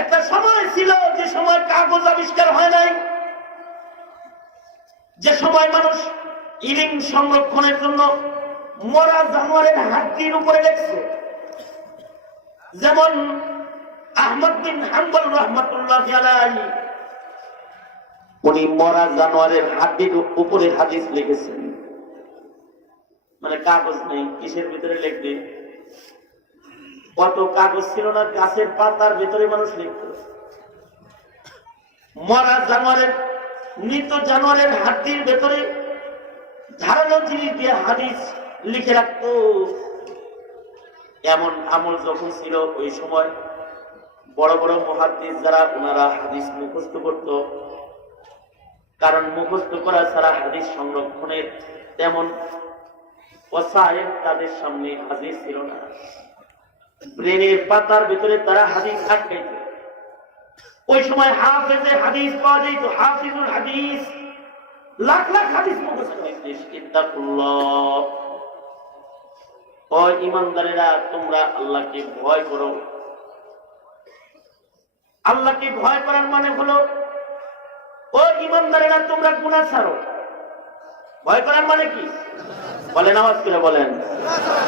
একটা সময় ছিল যে সময় কাগজ আবিষ্কার হয় নাই, যে সময় মানুষ ইলম সংরক্ষণের জন্য মরা জানোয়ারের হাড্ডির উপরে লেখছে। যেমন আহমদ বিন হাম্বল রাহমাতুল্লাহি আলাইহি উনি মরা জানোয়ারের হাড্ডির উপরে হাদিস লিখেছেন। মানে কাগজ নেই, কিসের ভিতরে লিখবে? কত কাগজ ছিল না, গাছের পাতার ভিতরে মানুষ লিখত। মরা জানোয়ারের, মৃত জানোয়ারের হাড্ডির ভেতরে ধারালো জিনিস দিয়ে হাদিস লিখে রাখতো। এমন আমল যখন ছিল ওই সময় বড় বড় মুহাদ্দিস যারা, ওনারা হাদিস মুখস্থ করত। কারণ মুখস্থ করা ছাড়া হাদিস সংরক্ষণের তেমন ওয়াসাইল তাদের সামনে হাজির ছিল না। ব্রেনের পাতার ভিতরে তারা হাদিস আটকাইত। ওই সময় হাফেজে হাদিস পাওয়া যেত, হাফিজুল হাদিস, লাখ লাখ হাদিস মুখস্থ হয়েছে। ইত্তাকুল্লাহ, ও ঈমানদারেরা, তোমরা আল্লাহকে ভয় করো। আল্লাহকে ভয় করার মানে হলো, ও ঈমানদারেরা, তোমরা গুনাহ ছাড়ো। ভয় করার মানে কি বলেন? আওয়াজ করে বলেন,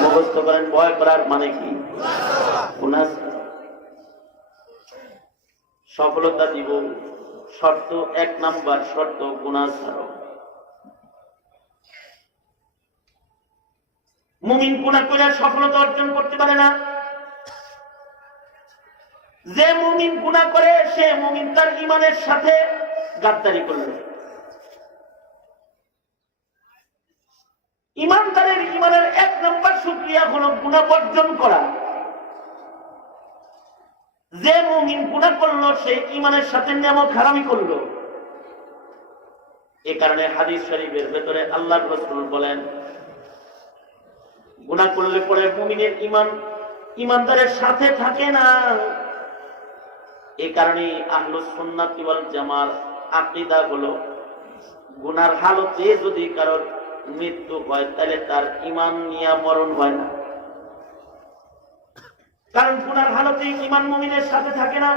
মুখস্থ করেন। ভয় করার মানে কি? গুনাহ ছাড়ো। সফলতা দিব শর্ত, 1 নাম্বার শর্ত, গুনাহ ছাড়ো। মুমিন গুনাহ করে সফলতা অর্জন করতে পারে না। যে মুমিন গুনাহ করে সে মুমিন তার ঈমানের সাথে গাদ্দারি করল। ঈমানদারের ঈমানের 1 নম্বর শুকরিয়া হলো গুনাহ বর্জন করা। যে মুমিন গুনাহ করলো সে ঈমানের সাথে নেমক হারামি করলো। এই কারণে হাদিস শরীফের ভেতরে আল্লাহর রাসূল বলেন, গুনাহ করলে পরে মুমিনের ঈমান ঈমানদারের সাথে থাকে না। এই কারণে আহলুস সুন্নাত ওয়াল জামার আকীদা হলো, গুনার হালতে যদি কারোর মৃত্যু হয় তাহলে তার ঈমান নিয়ে মরণ হয় না। কারণ গুনার হালতে ঈমান মুমিনের সাথে থাকে না।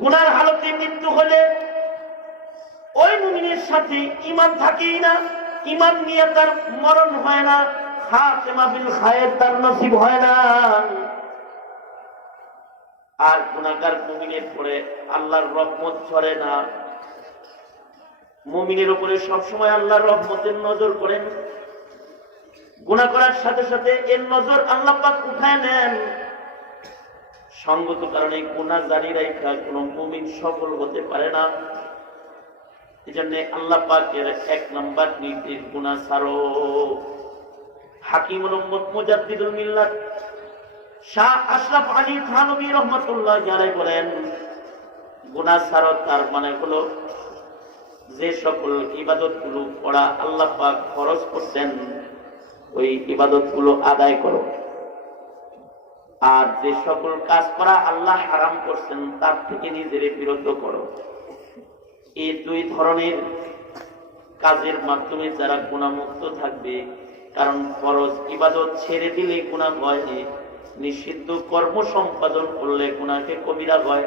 গুনার হালতে মৃত্যু হলে ওই মুমিনের সাথে ঈমান থাকেই না, ঈমান নিয়ে তার মরণ হয় না, খাতেমা বিল খায়ের তার নসিব হয় না। আর গুনাহগার মুমিনের পরে আল্লাহর রহমত ঝরে না। মুমিনের উপরে সবসময় আল্লাহর রহমতের নজর করেন। গুনাহ করার সাথে সাথে এর নজর আল্লাহ পাক উঠায় নেন। সঙ্গত কারণে গুনাহ জারি রাখা কোন মুমিন সফল হতে পারে না। এজন্য আল্লাহ পাকের 1 নাম্বার নির্দেশ, গুনাহ ছাড়ো। হাকিমুল উম্মত মুজাদ্দিদুল মিল্লাত শাহ আশরাফ আলী থানভী রাহমাতুল্লাহি আলাইহি বলেন, গুনাহ ছাড়ো তার মানে হলো যে সকল ইবাদতগুলো করা আল্লাহ পাক ফরজ করতেন ওই ইবাদতগুলো আদায় করো। আর যে সকল কাজ করা আল্লাহ হারাম করছেন তার থেকে নিজেরে বিরত করো। এই 2 ধরনের কাজের মাধ্যমে যারা গুনাহমুক্ত থাকবে, কারণ ফরজ ইবাদত ছেড়ে দিলে গুনাহ হয়, নিষিদ্ধ কর্ম সম্পাদন করলে গুনাহকে কবিরা হয়।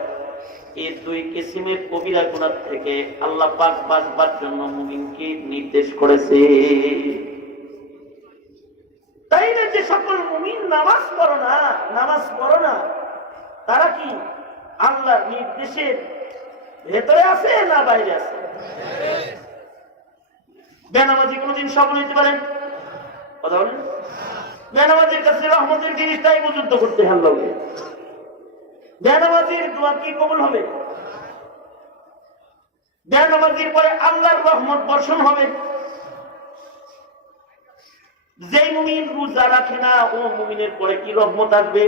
এই 2 কিসিমের কবিরা গুনাহ থেকে আল্লাহ পাক বাঁচবার জন্য মুমিনকে নির্দেশ করেছে। তাই না যে সকল মুমিন নামাজ পড়ো না, তারা কি আল্লাহর নির্দেশের ভেতরে আছে না বাইরে আছে? বেনামাজি কোনদিন সফল হতে পারেন? কথা বলেন। বেনামাজির কাছে রহমতের জিনিসটাই মজুদ করতে হবে। বেনামাজির দোয়া কি কবুল হবে? বেনামাজির পরে আল্লাহর রহমত বর্ষণ হবে। যে মুমিন রোজা রাখে না ও মুমিনের পরে কি রহমত আসবে?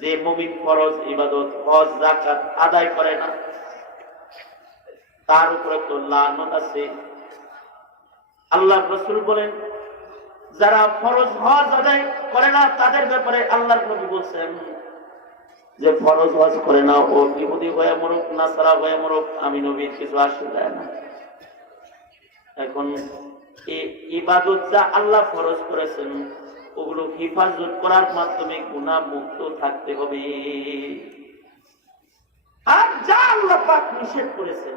যে মুমিন ফরজ ইবাদত হজ যাকাত আদায় করে না তার উপরে তো লানত আছে। আল্লাহর রাসূল বলেন, যারা ফরজ হজ আদায় করে না তাদের ব্যাপারে আল্লাহর নবী বলেন যে ফরজ হজ করে না ও ইহুদি হয়ে মরুক, নাসারা হয়ে মরুক, আমি নবীর কিছু আসে যায় না। এখন এই ইবাদত যা আল্লাহ ফরজ করেছেন ওগুলো হিফাজত করার মাধ্যমে গুনাহ মুক্ত থাকতে হবে। পাক নিষেধ করেছেন।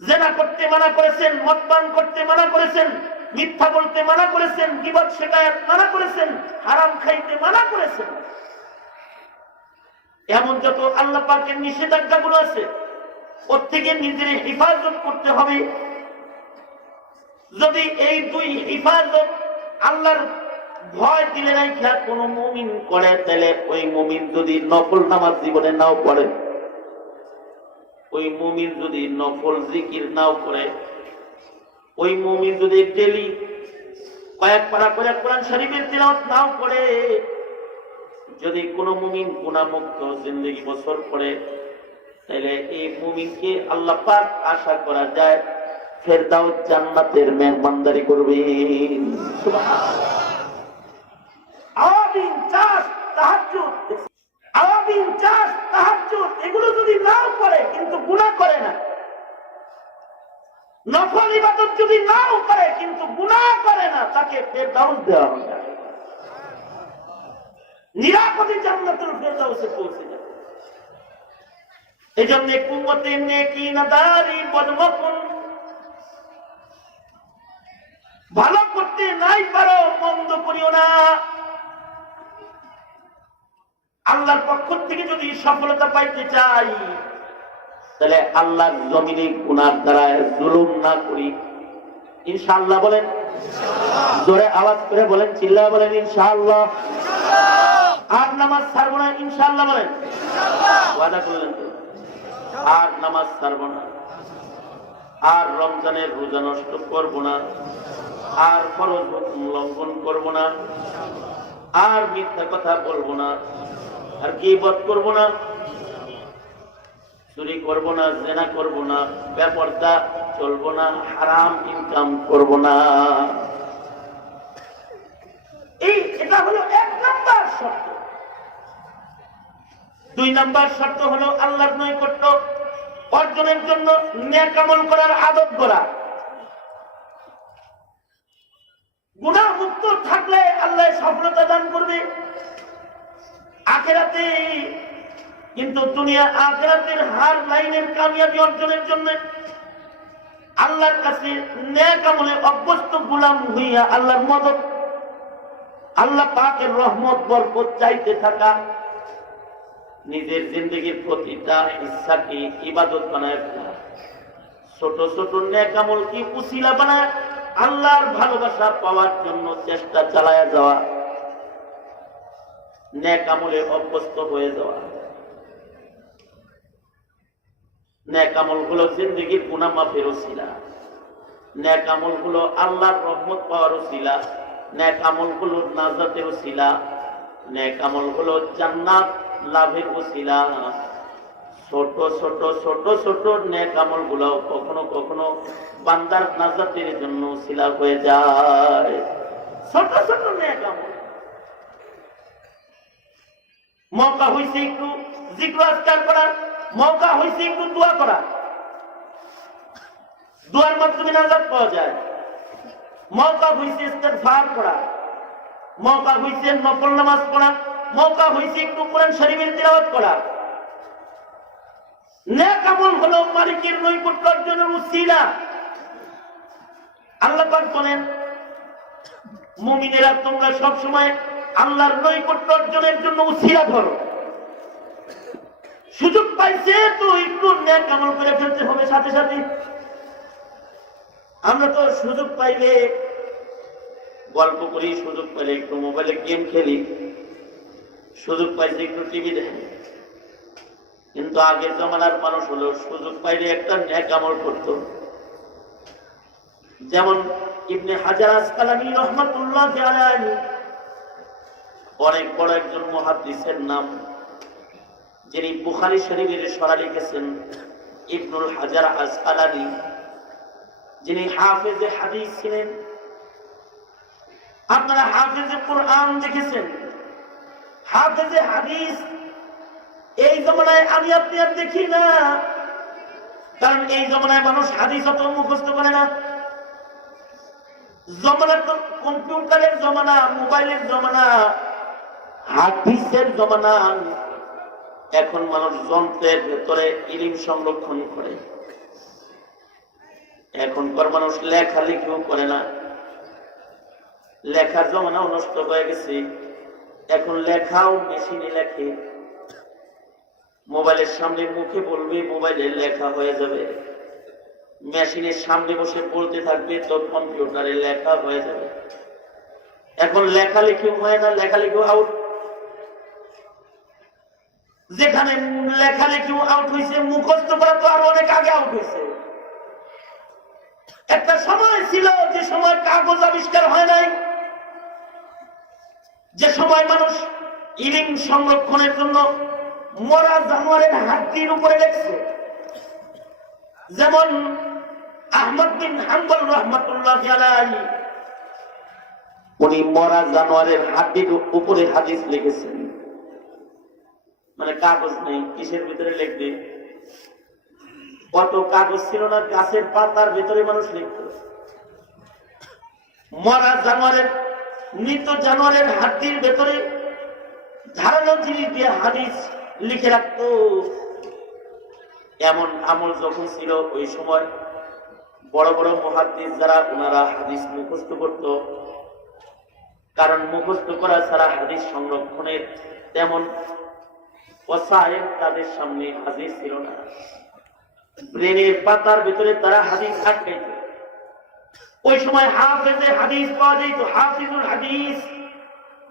জেনা করতে মানা করেছেন, মদ পান করতে মানা করেছেন, মিথ্যা বলতে মানা করেছেন, গীবত শিকায়াত মানা করেছেন, হারাম খাইতে মানা করেছেন। এমন যত আল্লাহ পাকের নিষেধাজ্ঞাগুলো আছে ওর থেকে নিজের হেফাজত করতে হবে। যদি এই দুই হেফাজত আল্লাহর ভয় দিলে নাই খেয়াল কোন মুমিন করে, তাহলে ওই মুমিন যদি নফল নামাজ জীবনে নাও পড়ে, ওই মুমিন যদি নফল জিকির নাও করে, ওই মুমিন যদি ডেলি কয়েক পারা করে কোরআন শরীফের তিলাওয়াত নাও করে, যদি কোন মুমিন গুনাহমুক্ত জিন্দেগি বছর পড়ে, তাহলে এই মুমিনকে আল্লাহ পাক আশা করা যায় ফেরদাউস জান্নাতের মেহমানদারি করবে। সুবহানাল্লাহ। আওয়াবিন চাষ তাহাজ্জুদ, আওয়াবিন চাষ তাহাজ্জুদ এগুলো যদি নাও করে কিন্তু গুনাহ করে না, নফল ইবাদত যদি নাও করে কিন্তু গুনাহ করে না, তাকে ফেরদাউস দেওয়া হবে, নিরাপদে জান্নাতুল ফেরদাউসে পৌঁছে যাবে। এজন্য কুম্মতে নেকি নাদারি বদমকুন, ভালো করতে নাই পারো মন্দ করিও না। আল্লাহর পক্ষ থেকে যদি সফলতা পাইতে চাই, তাহলে আল্লাহর জমিনে গুনার দ্বারা জুলুম না করি। ইনশাআল্লাহ বলেন, জোরে আওয়াজ করে বলেন, চিল্লায় বলেন ইনশাআল্লাহ। আর নামাজ ছাড়বো না, ইনশাআল্লাহ বলেন। ওয়াদা করলেন তো? আর নামাজ ছাড়বো না, আর রমজানের রোজা নষ্ট করবো না, আর ফরজ হুকুম লঙ্ঘন করবো না, আর মিথ্যা কথা বলবো না, আর গীবত করবো না, চুরি করবো না, জেনা করবো না, বেপরদা চলবো না, হারাম ইনকাম করবো না। এটা হলো 1 নাম্বার শর্ত। 2 নাম্বার শর্ত হলো আল্লাহর নৈকট্য অর্জনের জন্য নেক আমল করার আদত করা। গুনাহ মুক্ত থাকলে আল্লাহ সফলতা দান করবে আখিরাতে, কিন্তু দুনিয়া আখিরাতের হার লাইনের কামিয়াবি অর্জনের জন্য আল্লাহর কাছে নেক আমলে অভ্যস্ত গোলাম হইয়া আল্লাহর মদদ, আল্লাহ পাকের রহমত বরকত চাইতে থাকা, নিজের জিন্দগির প্রতিটা ইচ্ছাকে ইবাদত বানায় ফেলা, ছোট ছোট নেক আমল কি উসিলা বানায় আল্লাহর ভালোবাসা পাওয়ার জন্য চেষ্টা চালায়া যাওয়া, নেক আমলে অভ্যস্ত হয়ে যাওয়া। নেক আমল গুলো জিন্দগির গুনাহ মাফের ওসিলা, নেক আমল গুলো আল্লাহর রহমত পাওয়ার ওসিলা, নেক আমল গুলো নাজাতের ওসিলা, নেক আমল গুলো জান্নাত লাভের ওসিলা। ছোট ছোট ছোট ছোট নেক আমল গুলো কখনো কখনো বান্দার নাজাতের জন্য ওসিলা হয়ে যায়। ছোট ছোট নেক আমল মৌকা হইছে একটু জিক্র আজকার করা, মৌকা হইছে একটু দোয়া করা, দোয়ার মাধ্যমে নাজাত পাওয়া যায়। মৌকা হইছে ইস্তেগফার করা, মৌকা হইছে নফল নামাজ পড়া, মৌকা হইছে একটু কোরআন শরীফের তিলাওয়াত করা। নেক আমল হলো মালিকের নৈকট্য অর্জনের উসিলা। আল্লাহ পাক বলেন, মুমিনেরা তোমরা সব সময় আল্লাহর নৈকট্য অর্জনের জন্য উসিলা ধরো। সুযোগ পাইছে তো একটু নেক আমল করে ফেলতে হবে সাথে সাথে। আমরা তো সুযোগ পাইলে গল্প করি, সুযোগ পাইলে একটু মোবাইলে গেম খেলি, সুযোগ পাইছে একটু টিভি দেখি। কিন্তু আগের জমানার মানুষ হলো সুযোগ পাইলে একটা নেক আমল করত। যেমন ইবনে হাজার আসকালানী রাহমাতুল্লাহ আলাইহি, অনেক বড় একজন মুহাদ্দিসের নাম, যিনি বুখারী শরীফের সরা লিখেছেন। ইবনুল হাজার আসকালানী, যিনি হাফেজে হাদিস ছিলেন। আপনারা হাফেজে কোরআন দেখেছেন, হাফেজে হাদিস এই জমানায় আমি আপনি আর দেখি না, কারণ এই জমানায় মানুষ হাদিস অত মুখস্থ করে না। জমানা তো কম্পিউটারের জমানা, মোবাইলের জমানা, হাদিসের জমানা। এখন মানুষ যন্ত্রের ভেতরে ইলম সংরক্ষণ করে। এখনকার মানুষ লেখালেখিও করে না, লেখার জমানাও নষ্ট হয়ে গেছে। এখন লেখাও মেশিনে লেখে, মোবাইলের সামনে মুখে বলবে, মোবাইলে লেখা হয়ে যাবে। মেশিনের সামনে বসে বলতে থাকবে, তো কম্পিউটারে লেখা হয়ে যাবে। এখন লেখালেখিও হয় না, লেখালেখিও আউট। যেখানে লেখালেখিও আউট হয়েছে, মুখস্থ করা তো আরো অনেক আগে আউট হয়েছে। একটা সময় ছিল যে সময় কাগজ আবিষ্কার হয় নাই, যে সময় মানুষ ইলম সংরক্ষণের জন্য মরা জানোয়ারের হাড্ডির উপরে লেখছে। যেমন আহমদ বিন হাম্বল রাহমাতুল্লাহ আলাইহি, উনি মরা জানোয়ারের হাড্ডির উপরে হাদিস লিখেছেন। মানে কাগজ নেই, কিসের ভিতরে লিখবে? কত কাগজ ছিল না, গাছের পাতার ভিতরে মানুষ লিখত। মরা জানোয়ারের, মৃত জানোয়ারের হাড্ডির ভেতরে ধারালো জিনিস দিয়ে হাদিস লিখে রাখত। এমন আমল যখন ছিল ওই সময় বড় বড় মুহাদ্দিস যারা, ওনারা হাদিস মুখস্থ করত। কারণ মুখস্থ করা ছাড়া হাদিস সংরক্ষণের তেমন ওয়াসায়েল তাদের সামনে হাজির ছিল না। ব্রেনের পাতার ভিতরে তারা হাদিস আটকাইত। ওই সময় হাফেজে হাদিস পাওয়া যেত, হাফিজুল হাদিস,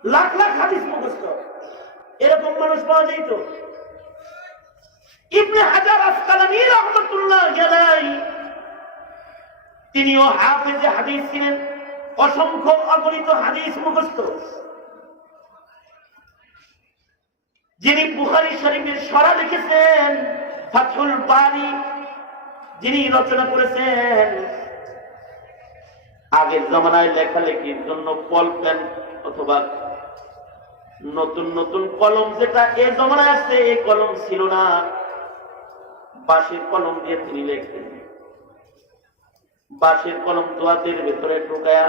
লাখ লাখ হাদিস মুখস্থ, এরকম মানুষ পাওয়া যেত। ইবনে হাজার আসকালানী রাহমাতুল্লাহ আলাইহি, তিনিও হাফেজে হাদিস ছিলেন, অসংখ্য অগণিত হাদিস মুখস্থ। যিনি বুখারী শরীফের সরা লিখেছেন, ফাথুল বারী যিনি রচনা করেছেন, আগের জমানায় লেখালেখির জন্য বল পেন অথবা নতুন নতুন কলম, যেটা এই জমানায় আসছে, এই কলম ছিল না। বাঁশের কলম দিয়ে তিনি লিখতেন। বাঁশের কলম দোয়াতের ভেতরে ঢুকায়া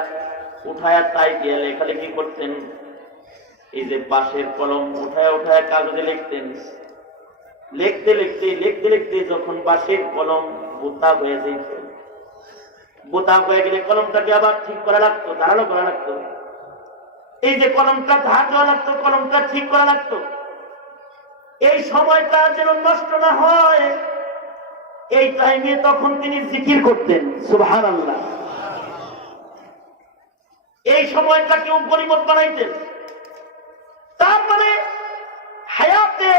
উঠায়া তাই দিয়ে লেখালেখি করতেন। এই যে বাঁশের কলম উঠায়া উঠায়া কাগজে লিখতেন। লিখতে লিখতে লিখতে লিখতে যখন বাঁশের কলম বোতা হয়ে যেত, বোতা হয়ে গেলে কলমটাকে আবার ঠিক করা লাগতো, ধারালো করা লাগতো। এই যে কলমটা ধার দেওয়া লাগতো, কলমটা ঠিক করা লাগতো। এই সময়টা যেন নষ্ট না হয়, এই টাইমে তখন তিনি জিকির করতেন, সুবহানাল্লাহ। এই সময়টা কেউ গনিমত বানাইতেন। তার মানে হায়াতে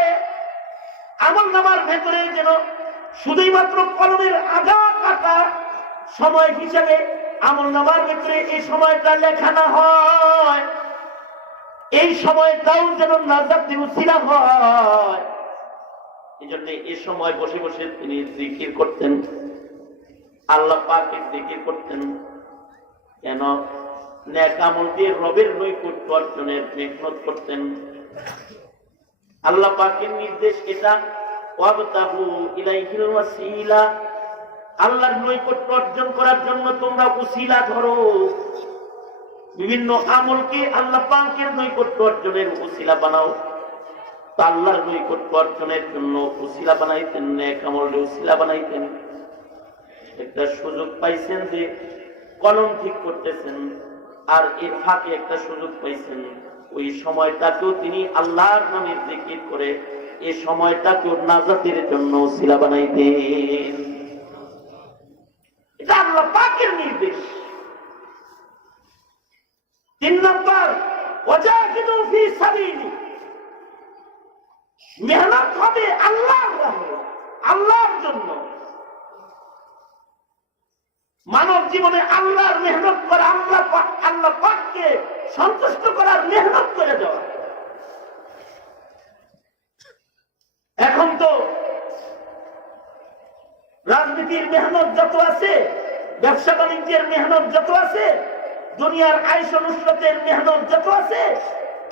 আমল নামার ভেতরে যেন শুধুই মাত্র কলমের আগা কাটা সময় হিসেবে আমল নামার ভেতরে এই সময়টা লেখা না হয়, এই সময়টাও যেন নাজাতের উসিলা হয়। এই জন্য এই সময় বসে বসে তিনি জিকির করতেন, আল্লাহ পাকের জিকির করতেন। কেন? নেক আমল দিয়ে রবের নৈকট্য অর্জনের মেহনত করতেন। আল্লাহ পাকের নির্দেশ এটা, ওয়াবতাগু ইলাইহিল ওয়াসিলা, আল্লাহর নৈকট্য অর্জন করার জন্য তোমরা উসিলা ধরো। বিভিন্ন আমলকে আল্লাহ পাকের নৈকট্য অর্জনের উসিলা বানাও। তো আল্লাহর নৈকট্য অর্জনের জন্য উসিলা বানাইতেন, নেক আমলের উসিলা বানাইতেন। একটা সুযোগ পাইছেন যে কলম ঠিক করতেছেন, আর এর ফাঁকে একটা সুযোগ পাইছেন, ওই সময়টাকেও তিনি আল্লাহর নামের জিকির করে এই সময়টাকেও নাজাতের জন্য উসিলা বানাইতেন। এটা আল্লাহ পাকের নির্দেশ। 3 নম্বর, ওয়াজাহিদু ফি সাবিলি, মেহনত হবে আল্লাহর রাহে, আল্লাহর জন্য। মানব জীবনে আল্লাহর মেহনত করা, আল্লাহ পাককে সন্তুষ্ট করার মেহনত করে দেওয়া। এখন তো রাজনীতির মেহনত যত আছে, ব্যবসা বাণিজ্যের মেহনত যত আছে, দুনিয়ার আইশ নুসরতের মেহনত যত আছে,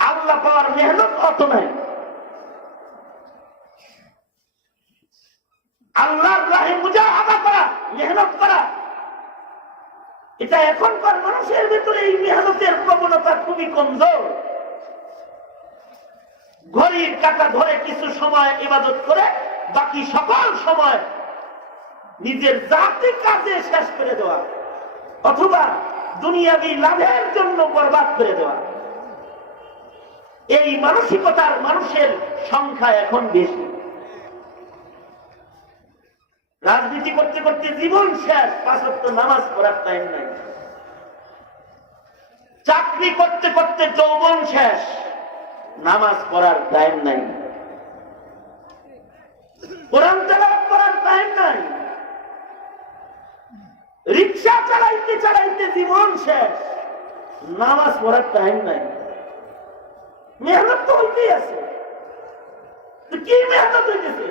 আল্লাহ পাওয়ার মেহনত অত নাই। আল্লাহর রাহে মুজাহাদা করা, মেহনত করা, এটা এখনকার মানুষের ভিতরে এই মেহনতের প্রবণতা খুবই কমজোর। ঘড়ির কাঁটা ধরে কিছু সময় ইবাদত করে বাকি সকল সময় নিজের জাতি কাজে শেষ করে দেওয়া, অথবা দুনিয়াবি লাভের জন্য বরবাদ করে দেওয়া। এই মানসিকতার মানুষের সংখ্যা এখন বেশি। রাজনীতি করতে করতে জীবন শেষ, 5 ওয়াক্ত নামাজ পড়ার টাইম নাই। চাকরি করতে করতে যৌবন শেষ, নামাজ পড়ার টাইম নাই। কোরআন তেলাওয়াত করার টাইম নাই। রিকশা চালাইতে চালাইতে জীবন শেষ, নামাজ পড়ার টাইম নাই। মেহনত তো হইতেই আছে। কি মেহনত হইতেছে?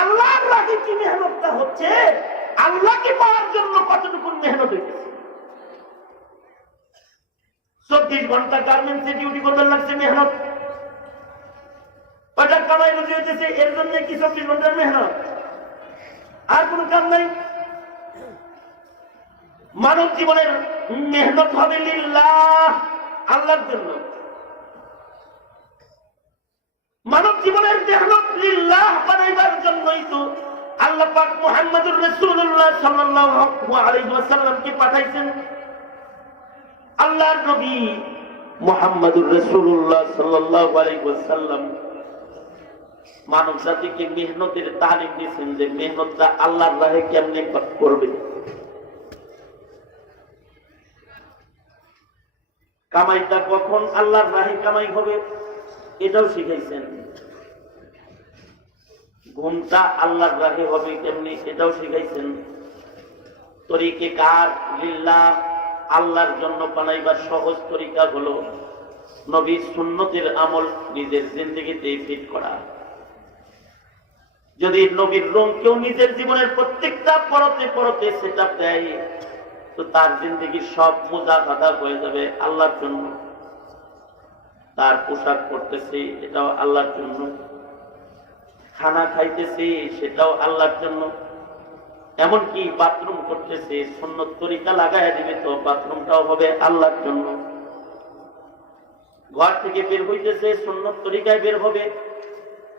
আল্লাহর রাহে কি মেহনতটা হচ্ছে? আল্লাহকে পাওয়ার জন্য কতটুকু মেহনত হইতেছে? 24 ঘন্টা গার্মেন্টসে ডিউটি করবার লাগছে, মেহনত। কয়টা কামাই রুজি হইতেছে, এর জন্য কি 24 ঘন্টার মেহনত? আর কোন কাম নাই। মানব জীবনের মেহনত হবে লিল্লাহ, আল্লাহর জন্য। মানব জীবনের মেহনত লিল্লাহ বানাইবার জন্যই তো আল্লাহ পাক মুহাম্মদুর রাসূলুল্লাহ সাল্লাল্লাহু আলাইহি ওয়াসাল্লামকে পাঠাইছেন। আল্লাহর নবী মুহাম্মদুর রাসূলুল্লাহ সাল্লাল্লাহু আলাইহি ওয়াসাল্লাম মানব জাতিকে মেহনতের তালিম দিয়েছেন, যে মেহনতটা আল্লাহর রাহে কেমনে করবে। কামাইটা কখন আল্লাহর রাহে কামাই হবে এটাও শিখাইছেন। ঘুমটা আল্লাহর রাহে হবে কেমনি এটাও শিখাইছেন। তরিকে কার লিল্লাহ, আল্লাহর জন্য বানাইবার সহজ তরিকা হলো নবীর সুন্নতের আমল নিজের জিন্দেগিতে ফিট করা। যদি নবীর রং কেউ নিজের জীবনের প্রত্যেকটা পরতে পরতে সেটা দেয়, তো তার জিন্দেগির সব মুজাহাদা হয়ে যাবে আল্লাহর জন্য। তার পোশাক পরতেছে এটাও আল্লাহর জন্য, খানা খাইতেছে সেটাও আল্লাহর জন্য, এমনকি বাথরুম করতেছে সুন্নত তরিকা লাগায় দিবে তো বাথরুমটাও হবে আল্লাহর জন্য। ঘর থেকে বের হইতেছে সুন্নত তরিকায় বের হবে,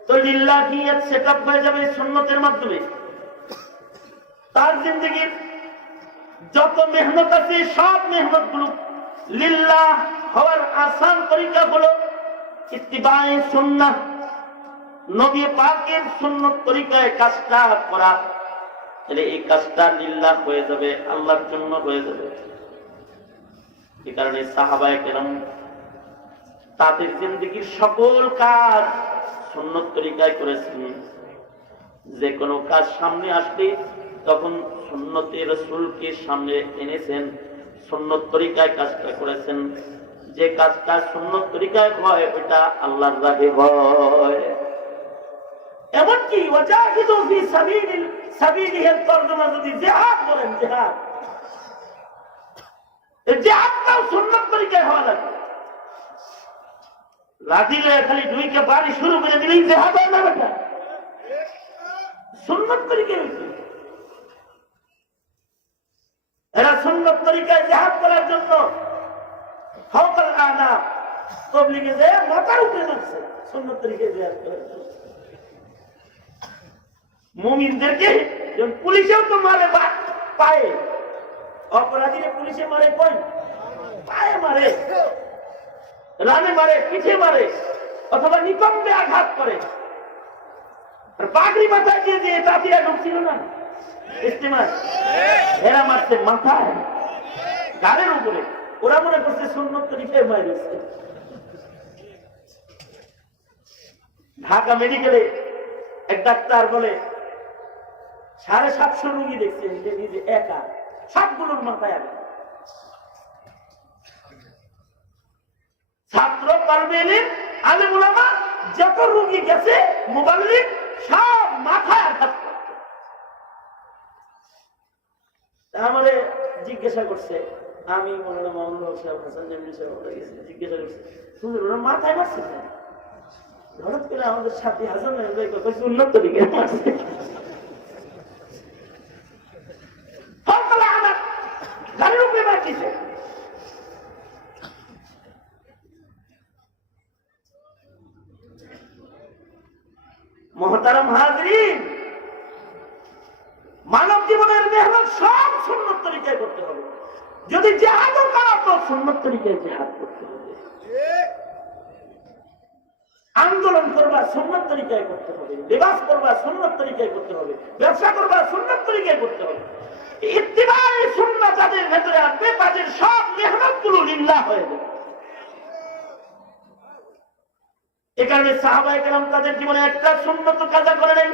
তো লিল্লাহিয়াত সেটআপ হয়ে যাবে সুন্নতের মাধ্যমে। তার জিন্দেগির যত মেহনত আছে সব মেহনত গুলো লিল্লাহ হওয়ার আসান তরিকা হলো ইত্তিবায়ে সুন্নাহ, নবী পাকের সুন্নত তরিকায় কাজটা করা। এই কাজটা লিল্লাহ হয়ে যাবে, আল্লাহর জন্য হয়ে যাবে। এই কারণে সাহাবায়ে কেরাম তাদের জিন্দেগির সকল কাজ সুন্নত তরিকায় করেছেন। যে কোনো কাজ সামনে আসলে তখন সুন্নতে রাসূলকে সামনে এনেছেন, সুন্নত তরিকায় কাজটা করেছেন। যে কাজটা সুন্নত তরিকায় হয় ওটা আল্লাহর রাহে হয়। এমনকি ওয়াজাহিদু ফি সাবিলিহি তরজমা যদি জিহাদ বলেন, জিহাদ, এই জিহাদটাও সুন্নত তরিকায় হওয়া লাগে। লাঠিলে খালি দুইকে বাড়ি শুরু করে দিলেই জিহাদ হয় না বেটা, সুন্নত তরিকায় হইছে। এরা সুন্নত তরিকায় জিহাদ করার জন্য ফাওকাল আনা তাবলীগে যে মাথার উপরে নাচছে সুন্নত তরিকায় জিহাদ করার জন্য। মুমিনদেরকে পুলিশেও তো মারে পায়ে, অপরাধীরা পুলিশে মারে কই? পায়ে মারে, রানে মারে, পিঠে মারে, অথবা নিতম্বে আঘাত করে। আর পাগড়ি মাথায় দিয়ে দিয়ে তাঁতিরা ঢুকছিল না ইস্তেমায়, এরা মারছে মাথায়, গাড়ির উপরে। ওরা মনে করছে সুন্নত তরিকায় মার দিচ্ছে। ঢাকা মেডিকেলে এক ডাক্তার বলে 750 রোগী দেখছেন, যে নিজে একা সবগুলোর মাথায় আঘাত। ছাত্র তালবে ইলম আলেম উলামা যত রোগী গেছে মুবাল্লিগ সব মাথায় আঘাত। আমারে জিজ্ঞাসা করছে, আমি মৌলানা মামুনুল হক সাহেব, হাসান জামিল সাহেব জিজ্ঞাসা করছে, হুজুর ওরা মাথায় মারছে না? হঠাৎ করে আমাদের সাথী হাসান উন্নত দিকে মারছে। গাড়ির উপরে মারছে। মুহতারাম হাজরিন, মানব জীবনের মেহনত সব সুন্নত তরিকায় করতে হবে। যদি জিহাদও করো তো সুন্নত তরিকায় জিহাদ করতে হবে। আন্দোলন করবা সুন্নত তরিকায় করতে হবে, লিবাস করবা সুন্নত তরিকায় করতে হবে, ব্যবসা করবা সুন্নত তরিকায় করতে হবে। ইত্তিবাই সুন্নাহ যাদের ভেতরে আসবে তাদের সব মেহনতগুলো লিল্লাহ হয়ে যাবে। এ কারণে সাহাবায়ে কেরাম তাদের জীবনে একটা সুন্নত কাজা করে নাই।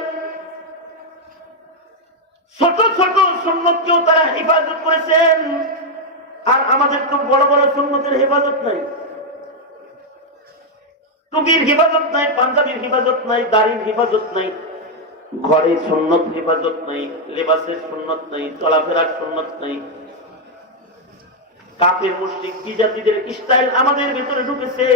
ছোট ছোট সুন্নতকেও তারা হেফাজত করেছেন। আর আমাদের তো বড় বড় সুন্নতের হেফাজত নাই, টুপির হেফাজত নাই, পাঞ্জাবির হেফাজত নাই, দাড়ির হেফাজত নাই, ঘরে সুন্নত হেফাজত নাই, লেবাসের সুন্নত নাই, চলাফেরার সুন্নত নাই। কাফের মুশরিক বিজাতিদের স্টাইল আমাদের ভিতরে ঢুকেছে।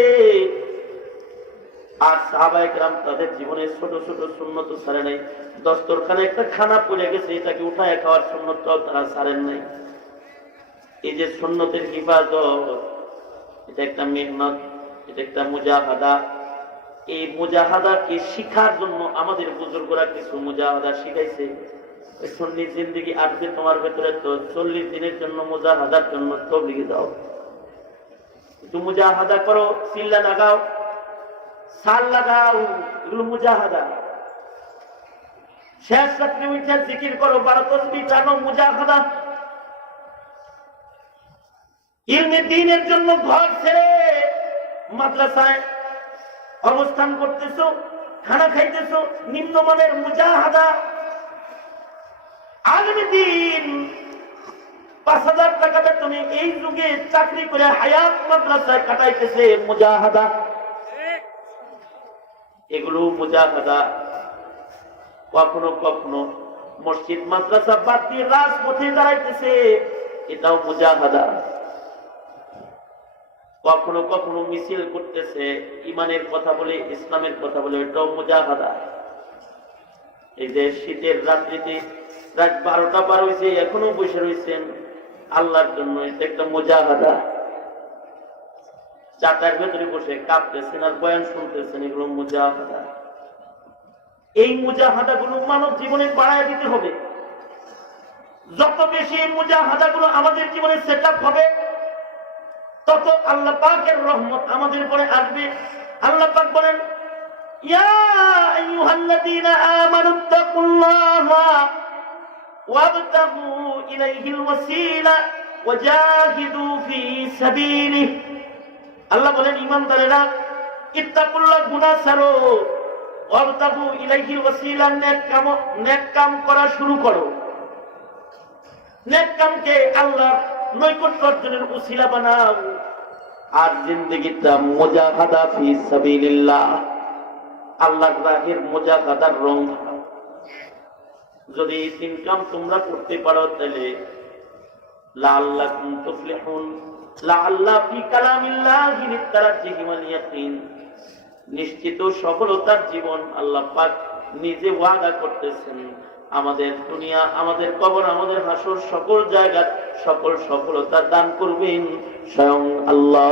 আর সাহাবায়ে কেরাম তাদের জীবনে ছোট ছোট সুন্নত ছাড়ে নাই। দস্তরখানে একটা খানা পড়ে গেছে, এটাকে উঠায় খাওয়ার সুন্নতটাও তারা ছাড়েন নাই। এই যে সুন্নতের হিফাজত, এটা একটা মেহনত, এটা একটা মুজাহাদা। এই মুজাহাদাকে শিখার জন্য আমাদের বুজুর্গরা কিছু মুজাহাদা শিখাইছে। সুন্নি জিন্দেগি আসবে তোমার ভেতরে তো 40 দিনের জন্য মুজাহাদার জন্য তবলিগে দাও, একটু মুজাহাদা করো, চিল্লা লাগাও, সাল লাগাও, এগুলো মুজাহাদা। শেষ রাত্রে উঠে জিকির করো, 12 তাসবিহ টানো, মুজাহাদা। ইলমে দ্বীনের জন্য ঘর ছেড়ে মাদ্রাসায় অবস্থান করতেছো, খানা খাইতেছো, নিম্নমানের মুজাহাদা। আলেমে দ্বীন 5000 টাকা বেতনে এই যুগে চাকরি করে হায়াত মাদ্রাসায় কাটাইতেছে, মুজাহাদা। এগুলো মুজাহাদা। কখনো কখনো মসজিদ মাদ্রাসা বাদ দিয়ে রাজপথে দাঁড়াইতেছে, এটাও মুজাহাদা। কখনো কখনো মিছিল করতেছে, ইমানের কথা বলে, ইসলামের কথা বলে, এটাও মুজাহাদা। এই যে শীতের রাত্রিতে রাত 12টা পার হয়েছে, এখনো বসে রয়েছেন আল্লাহর জন্য, এটা একটা মুজাহাদা। চাটার ভেতরে বসে কাঁপতেছেন আর বয়ান শুনতেছেন, এগুলো মুজাহাদা। এই মুজাহাদা গুলো মানব জীবনে বাড়ায় দিতে হবে। যত বেশি এই মুজাহাদা গুলো আমাদের জীবনে সেট আপ হবে, তত আল্লাহ পাকের রহমত আমাদের উপরে আসবে। আল্লাহ পাক বলেন, ইয়া আইয়ুহাল্লাযীনা আমানুত্তাকুল্লাহা ওয়াবতাগু ইলাইহিল ওয়াসিলা ওয়াজাহিদু ফি সাবিলিহি। আল্লাহ বলেন, ঈমানদারেরা, ইত্তাকুল্লাহ, গুনাহ ছাড়ো, ওয়াবতাগু ইলাইহিল ওয়াসিলা, নেক কাম করা শুরু করো। নেক কামকে আল্লাহর নৈকট্য অর্জনের উসিলা বানাও। আর জিন্দেগিটা মুজাহাদা ফি সাবিলিল্লাহ, আল্লাহর রাহের মুজাহাদার রং। যদি এই 3 কাম তোমরা করতে পারো তাহলে লাআল্লাকুম তুফলিহুন, লাআল্লা ফি কালামিল্লাহি লিতারাজ্জিহি ওয়াল ইয়াকিন, নিশ্চিত সফলতার জীবন আল্লাহ পাক নিজে ওয়াদা করতেছেন। আমাদের দুনিয়া, আমাদের কবর, আমাদের হাসর, সকল জায়গা সকল সফলতা দান করবেন স্বয়ং আল্লাহ।